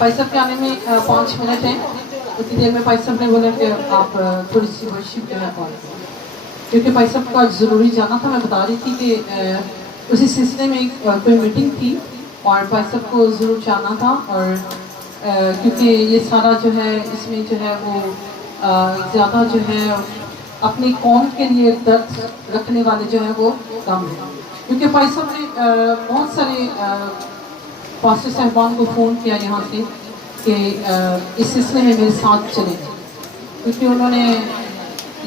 पैसब के आने में 5 मिनट हैं। उतनी देर में पैसब ने बोला कि आप थोड़ी सी वर्शिप जो है और क्योंकि पैसब का ज़रूरी जाना था। मैं बता रही थी कि उसी सिलसिले में कोई मीटिंग थी और पैसब को ज़रूर जाना था और क्योंकि ये सारा जो है इसमें जो है वो ज़्यादा जो है अपनी कौम के लिए दर्द रखने वाले जो है वो कम है। क्योंकि पैसब ने बहुत सारे पास्टर साहबान को फ़ोन किया यहाँ से कि इस सिलसिले में मेरे साथ चले, क्योंकि उन्होंने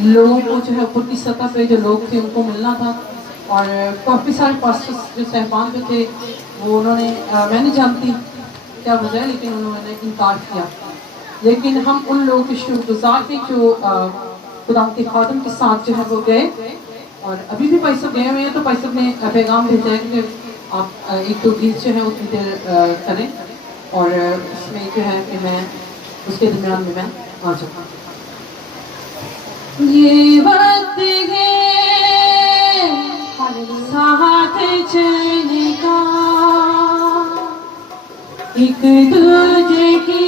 लोगों को जो है ऊपर की सतह पे जो लोग थे उनको मिलना था और काफ़ी सारे पास्टर जो साहबान जो थे वो उन्होंने मैं नहीं जानती क्या वजह है लेकिन उन्होंने इनकार किया। लेकिन हम उन लोगों के शुक्रगुज़ार थे जो खुदा के खादम के साथ जो है वो गए और अभी भी पैसब गए हुए हैं। तो पैसब ने पैगाम भेजा है कि आप एक दो गीत जो है उतनी देर करें और उसमें जो है कि मैं उसके दरमियान में मैं आ जाऊँ। ये वक्त है साथ चलने का, एक दूजे की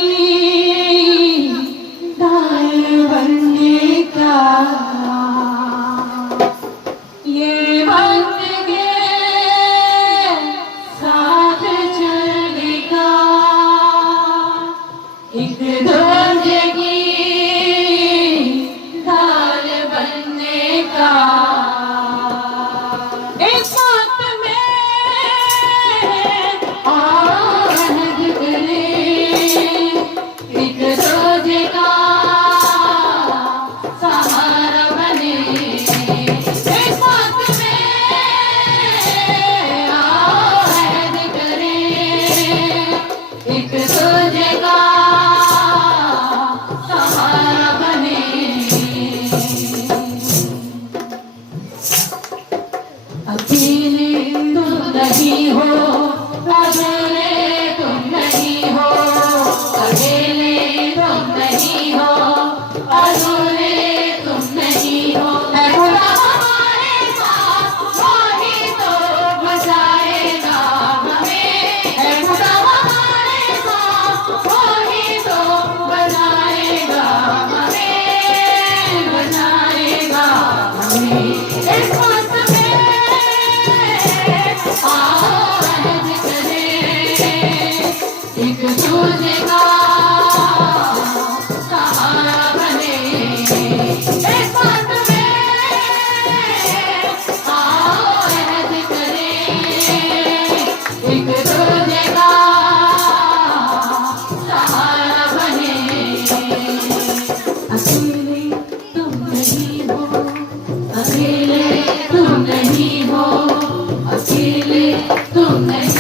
ढाल बनने का। ये वक्त अकेले तुम नहीं हो, अकेले तुम नहीं।